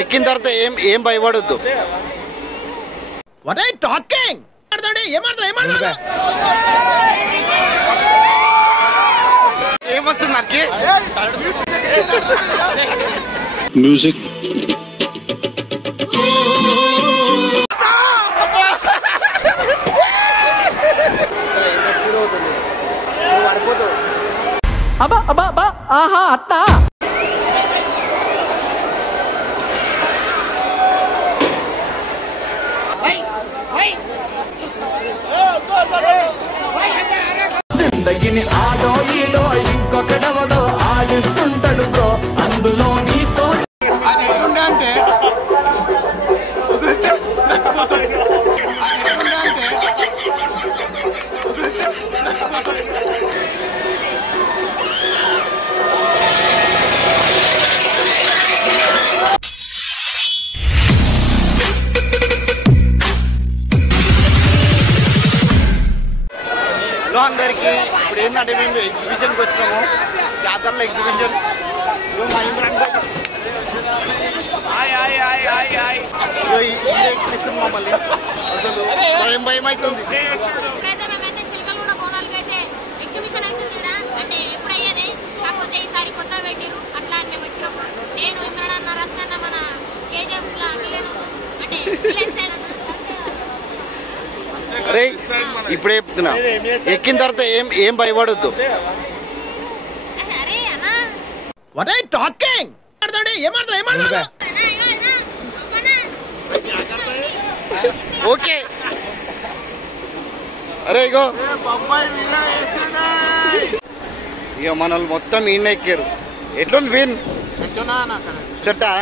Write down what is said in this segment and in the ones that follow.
ఎక్కిన తర్వాత ఏం భయపడొద్దు. ఏమొస్తుంది నాకు మ్యూజిక్ అబ్బా అబ్బా అబ్బా ఆహా అట్టా జిందగిని ఆడో ఈడో ఇంకొకడవడో ఆడిస్తుంటాడు బ్రో అందులో నీతో అంటే అందరికి ఇప్పుడు ఏంటంటే మేము ఎగ్జిబిషన్కి వచ్చినాము. జాతరలో ఎగ్జిబిషన్ ఎగ్జిబిషన్ మమ్మల్ని అసలు భయం అవుతుంది. ఎగ్జిబిషన్ అవుతుంది అంటే ఎప్పుడు అయ్యేది కాకపోతే ఈసారి కొత్త పెట్టిరు అట్లా అని మేము వచ్చినాము. నేను ఇమ్రాన్ రత్న మన కేజీఎఫ్ లా అంటే అరే ఇప్పుడే చెప్తున్నా, ఎక్కిన తర్వాత ఏం భయపడొద్దు. ఓకే అరే ఇగో ఇక మనల్ని మొత్తం ఈయన ఎక్కారు. ఎట్లుంది విన్ చెట్టా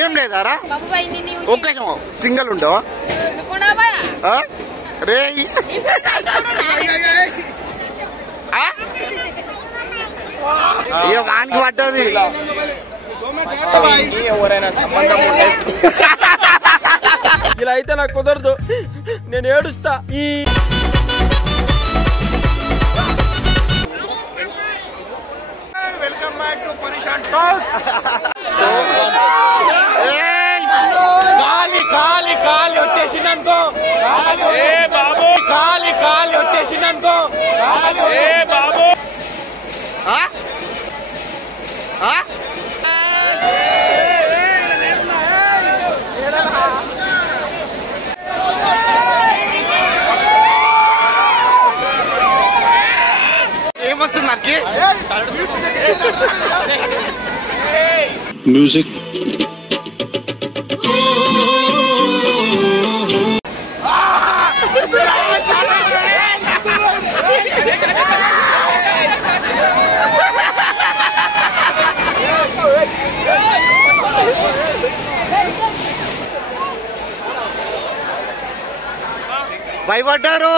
ఏం లేదారా ఒక్క సింగల్ ఉండవా రే వానికి పడ్డది. ఎవరైనా సంబంధం ఉంటే ఇలా అయితే నాకు కుదరదు, నేను ఏడుస్తా. ఈ వెల్కమ్ బ్యాక్ టు పరిషాన్ టాక్స్. కాలి కాలి వచ్చేసిందనుకో బాబు, కాలి వచ్చేసిందనుకో బాబు. ఏమొస్తుంది నాకు మ్యూజిక్ భయపడ్డారు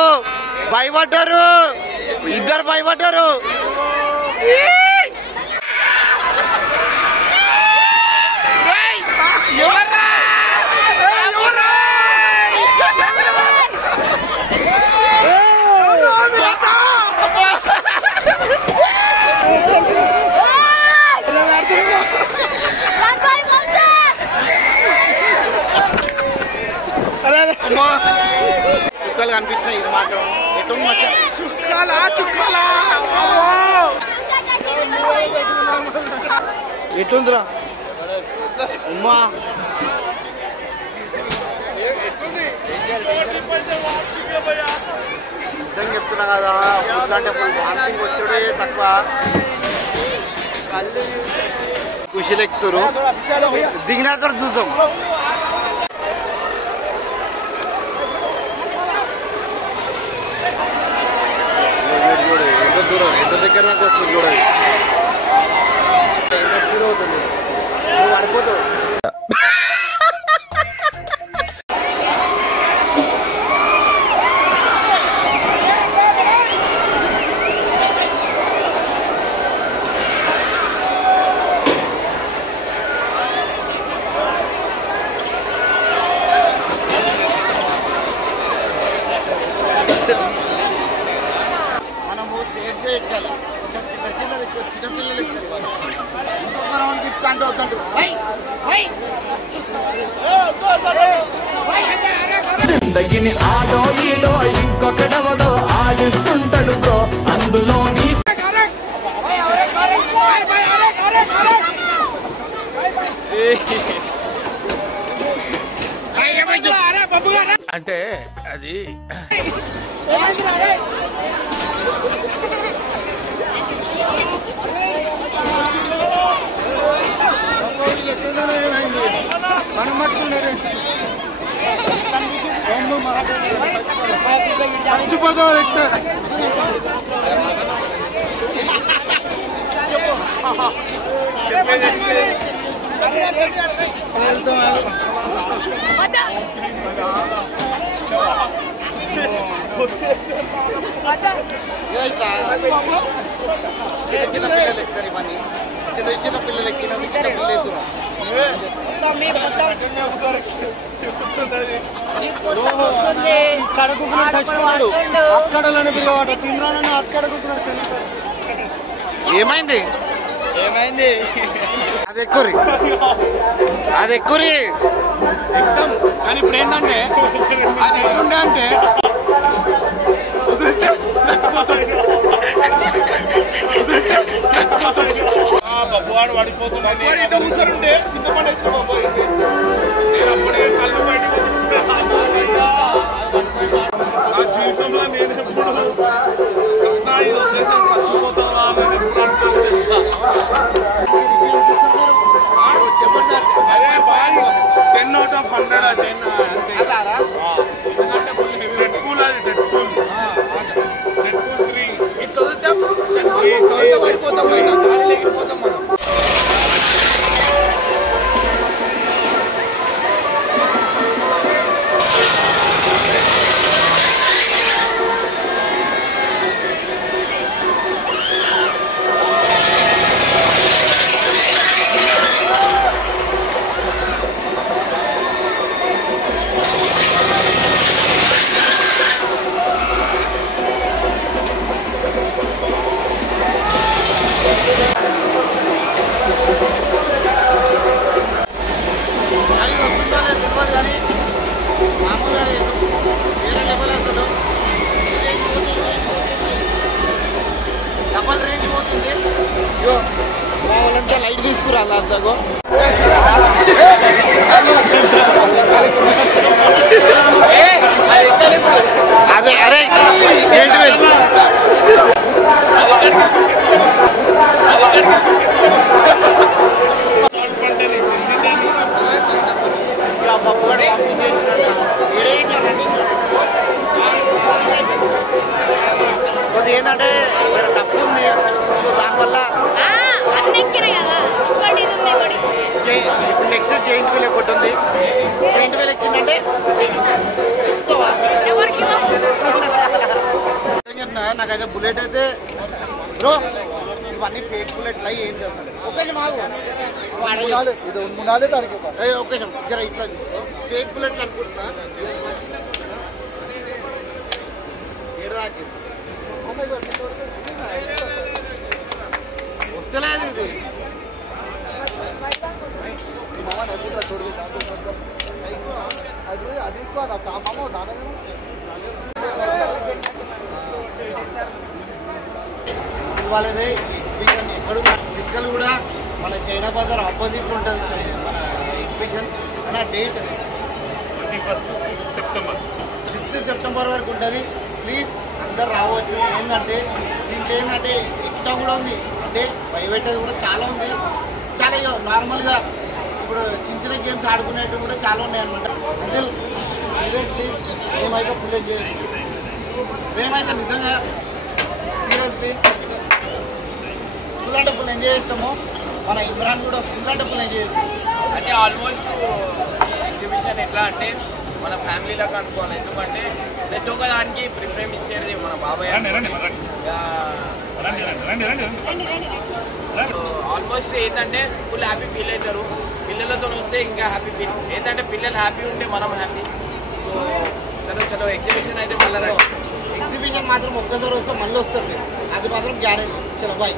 ఇద్దరు భయపడ్డారు. చుక్కలు కనిపిస్తున్నాయి. ఇది మాత్రం ఎట్లుందిరా అమ్మా నిజంగా చెప్తున్నా కదా అంటే వాకింగ్ వచ్చుడే తక్కువ ఖుషిలు ఎక్కుతారు దిగిన తర్వాత చూసాం ఎంత దూరం ఎంత దగ్గర దాకా వస్తుంది చూడాలి ఎంత స్పీడ్ అవుతుంది నువ్వు పడిపోతావు చిన్నపిల్లలు ఇంకొక రౌండ్ తిప్పుతా అంటే వద్దంటు జిందగిని ఆడో ఈడో ఇంకొకడవడో ఆడిస్తుంటాడు బ్రో అందులో నీ అంటే అది మనం పట్టుకున్నారు చిన్న పిల్లలు ఎక్కుతారు ఇవన్నీ చిన్న పిల్లలు ఎక్కినందుకు చిన్న పిల్లలు ఎక్కుతున్నారు ఏమైంది ఏమైంది అది ఎక్కురి అది ఎక్కురి కానీ ఇప్పుడు ఏంటంటే అది ఎట్లుండే అంటే బొబ్బువాడు పడిపోతున్నాడు ఇటు ఊసరుంటే చింతపండు వచ్చిన బొబ్బు నేను అప్పుడే కళ్ళు బయటకు నా జీవితంలో నేను ఎప్పుడు రత్నాయి వదిలేసి చచ్చిపోతావా అని ఎప్పుడు అనుకోలేదు తెలుసా అరే బాయ్ 10 out of 100 అది ఎందుకంటే ఫుల్ హెవీ డెడ్ పూల్ అది డెడ్ పూల్ 3 ఇట్లా వదిలితే పడిపోతాం బయట గాలి ఎగిరిపోతాం మనం కానీ మామూలుగా లేదు వేరే లెవెల్ అసలు డబల్ రేంజ్ పోతుంది మా వాళ్ళంతా లైట్ తీసుకురాలి అంతగో అదే అరే ఏంటి ఏంటంటే తప్పు ఉంది దానివల్ల ఇప్పుడు నెక్స్ట్ జైంట్ వీల్ ఒకటి ఉంది జైంట్ వీల్ ఎక్కిందంటే చెప్తున్నా నాకైతే బుల్లెట్ అయితే బ్రో ఇవన్నీ ఫేక్ బుల్లెట్లు అయ్యి ఏంది అసలు ఒక్కటి మాకు ఒక్క జర ఇట్లా తీసుకో ఫేక్ బుల్లెట్లు అనుకుంటున్నా ఏడాకి వస్తలేదు ఇది వాళ్ళది ఎక్కడ ఫిజికల్ కూడా మన చైనా బజార్ ఆపోజిట్ ఉంటుంది మన ఎగ్జిబిషన్ అన్న డేట్ 21 సెప్టెంబర్ 6 సెప్టెంబర్ వరకు ఉంటుంది. ప్లీజ్ అందరు రావచ్చు. ఏంటంటే దీంట్లో ఏంటంటే ఎక్స్ట్రా కూడా ఉంది, అంటే ప్రైవేట్ కూడా చాలా ఉంది. చాలా నార్మల్గా ఇప్పుడు చిన్న చిన్న గేమ్స్ ఆడుకునేవి కూడా చాలా ఉన్నాయి అనమాట. అంటే సీరియస్లీ మేమైతే ఫుల్ ఎంజాయ్ చేస్తాం. మేమైతే నిజంగా సీరియస్లీ ఫుల్ అంటే ఫుల్ ఎంజాయ్ చేస్తాము. మన ఇమ్రాన్ కూడా ఫుల్ అంటే ఫుల్ ఎంజాయ్ చేస్తాం. అంటే ఆల్మోస్ట్ ఎగ్జిబిషన్ ఎట్లా అంటే మన ఫ్యామిలీలకు అనుకోవాలి. ఎందుకంటే ప్రతి ఒక్క దానికి ప్రిఫరెన్స్ ఇచ్చేది మన బాబాయ్. ఆల్మోస్ట్ ఏంటంటే ఫుల్ హ్యాపీ ఫీల్ అవుతారు. పిల్లలతో వస్తే ఇంకా హ్యాపీ ఫీల్. ఏంటంటే పిల్లలు హ్యాపీ ఉంటే మనం హ్యాపీ. సో చలో ఎగ్జిబిషన్ అయితే మళ్ళీ ఎగ్జిబిషన్ మాత్రం ఒక్కసారి వస్తే మళ్ళీ వస్తారు మీరు, అది మాత్రం గ్యారెంటీ. చలో బాయ్.